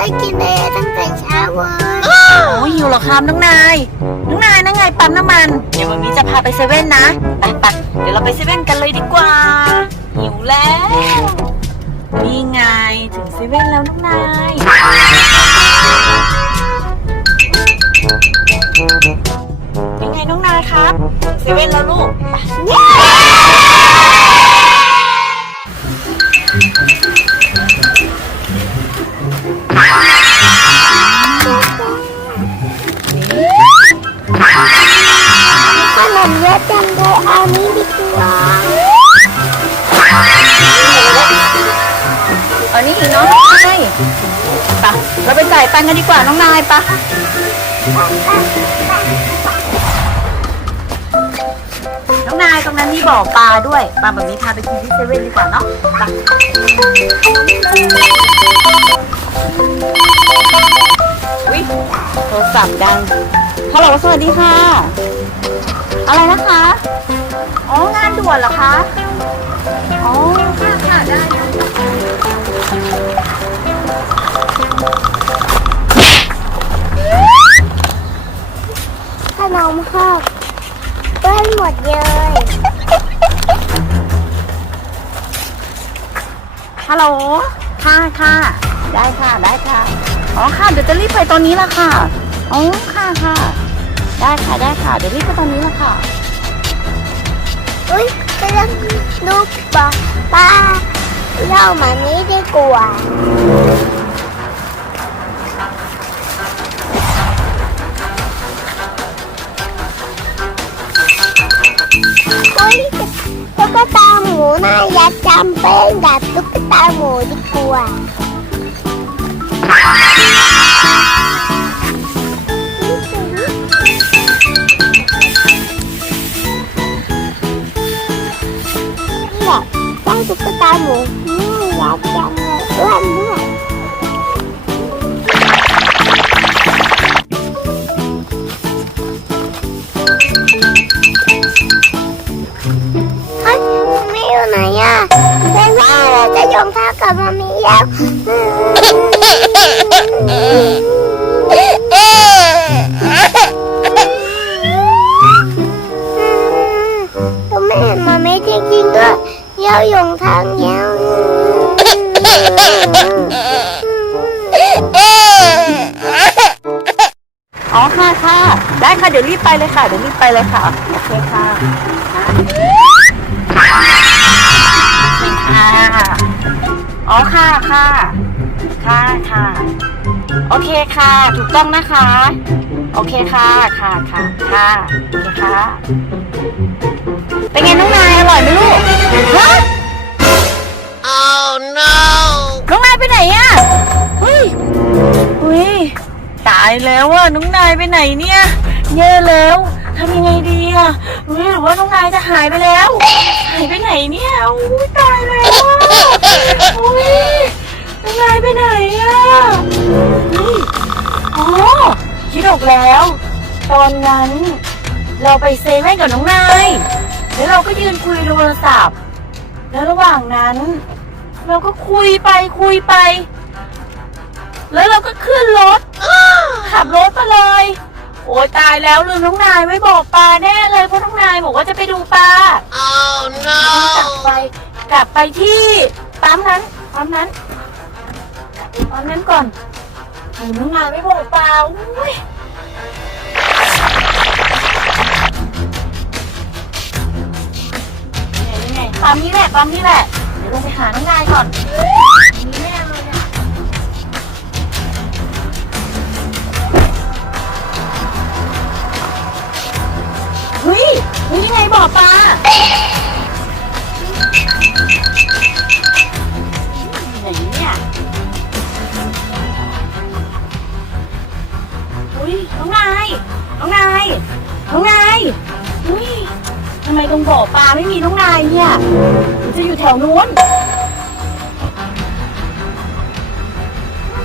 ได้กินเลยตั้งแต่เช้าเลยโอ้ยหิวเหรอครับน้องนายน้องนายน้องนาปั๊มน้ำมัน เดี๋ยววันนี้จะพาไปเซเว่นนะไปไปเดี๋ยวเราไปเซเว่นกันเลยดีกว่า หิวแล้ว นี่ไงถึงเซเว่นแล้วน้องนายเป็ไงน้องนายครับเซเว่นแล้วลูกไป เอะจังเลยเอานี้ดีกว่าเอานี่อีกเนาะน้องนายไปเราไปจ่ายตังค์กันดีกว่าน้องนายปะน้องนายตรงนั้นมีบ่อปลาด้วยปลาแบบนี้พาไปกินที่เซเว่นดีกว่าเนาะไปอุ๊ยโทรศัพท์ดังฮัลโหลสวัสดีค่ะ อะไรนะคะ อ๋อ งานด่วนเหรอคะ อ๋อ ค่ะค่ะได้ค่ะขนมค่ะเปิ้ลหมดเลย ฮัลโหล ค่ะค่ะ ได้ค่ะ ได้ค่ะ อ๋อ ค่ะ เดี๋ยวจะรีบไปตอนนี้ละค่ะ อ๋อ ค่ะค่ะ ได้ค่ะได้ค่ะเดี๋ยวรีบไปตอนนี้ละค่ะอุ้ยกำลังดูบอกป้าเล่ามานี้ดีกว่าอุ้ยตุ๊กตาหมูน่าอยากจำเป็นกับตุ๊กตาหมูดีกว่า ตุ๊กตาหมูน่ารักจังเลยอ้วนด้วยไม่อยู่ไหนอะแต่ว่าเราจะยอมท่ากับมามีแล้ว อ๋อค่ะค่ะได้ค่ะเดี๋ยวรีบไปเลยค่ะเดี๋ยวรีบไปเลยค่ะโอเคค่ะอเคค่ะอ๋อค่ะค่ะค่ะค่ะโอเคค่ะ ถูกต้องนะคะ โอเคค่ะค่ะค่ะค่ะโอเคค่ะเป็นไงน้องนายอร่อยไหมลูกฮะ แล้วอะน้องนายไปไหนเนี่ยแย่แล้วทำยังไงดีอะเฮ้ยหรือว่าน้องนายจะหายไปแล้วหายไปไหนเนี่ยอุ้ยตายแล้วอะอุ้ยน้องนายไปไหนอะเฮ้ยอ๋อคิดออกแล้ว ตอนนั้น เราไปเซเว่นกับน้องนายแล้วเราก็ยืนคุยโทรศัพท์ แล้วระหว่างนั้น เราก็คุยไปคุยไป แล้วเราก็ขึ้นรถ โอ้ยตายแล้วลืมน้องนายไม่บอกปลาแน่เลยเพราะน้องนายบอกว่าจะไปดูปลา Oh กลับไปกลับไปที่ปั๊มนั้นปั๊มนั้นปั๊มนั้นก่อนลืมน้องนายไม่บอกปลาอุ้ยนี่ไงปั๊มนี้แหละปั๊มนี้แหละเดี๋ยวเราไปหาน้องนายก่อนนี่แน่ นี่ไงบ่อปลาไหนเนี่ยอุ้ยน้องนายน้องนายน้องนายอุ้ยทำไมตรงบ่อปลาไม่มีน้องนายเนี่ยมันจะอยู่แถวนู้น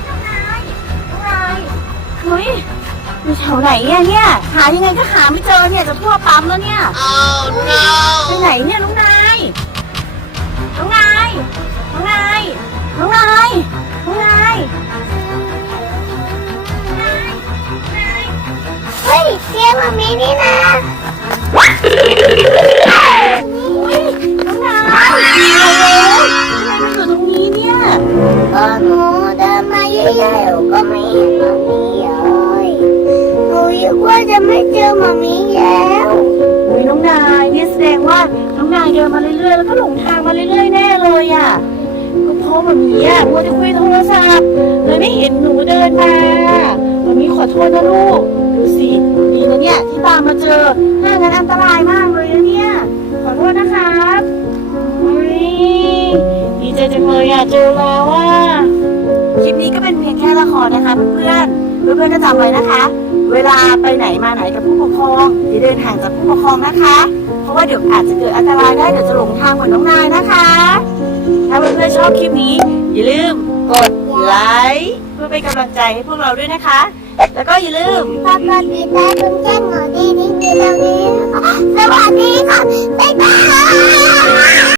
น้องนายน้องนายเฮ้ย อยู่แถวไหนเนี่ยเนี่ยหายังไงก็หาไม่เจอเนี่ยจะทั่วปั๊มแล้วเนี่ย Oh ไปไหนเนี่ยน้องนายน้องนายน้องนายน้องนายน้องนายน้องนายเฮ้ยเสียงมามีนี่นะอุ้ยน้องนายเอาแล้วทำไมมาอยู่ตรงนี้เนี่ย ก็หนูเดินมาเยอะๆก็ไม่เห็น ไม่เจอมามีแล้วอุ้ยน้องนายเนี่ยแสดงว่าน้องนายเดินมาเรื่อยๆแล้วก็หลงทางมาเรื่อยๆแน่เลยอะก็เพราะแบบนี้อะมัวจะคุยโทรศัพท์เลยไม่เห็นหนูเดินมามันมีขอโทษนะลูกดูสิดีนะเนี่ยที่ตามมาเจอถ้างั้นอันตรายมากเลยนะเนี่ยขอโทษนะครับอุ้ยดีใจจังเลยอะเจอแล้วอะคลิปนี้ก็เป็นเพียงแค่ละครนะคะเพื่อนๆ เพื่อนๆก็จำไว้นะคะ เวลาไปไหนมาไหนกับผู้ปกครองอย่าเดินห่างจากผู้ปกครองนะคะ เพราะว่าเดี๋ยวอาจจะเกิดอันตรายได้เดี๋ยวจะหลงทางเหมือนน้องนายนะคะ ถ้าเพื่อนๆชอบคลิปนี้ อย่าลืมกดไลค์เพื่อเป็นกำลังใจให้พวกเราด้วยนะคะ แล้วก็อย่าลืมฝากกดติดตามคุณแจ้งหนูดีนี่คือตรงนี้สวัสดีค่ะ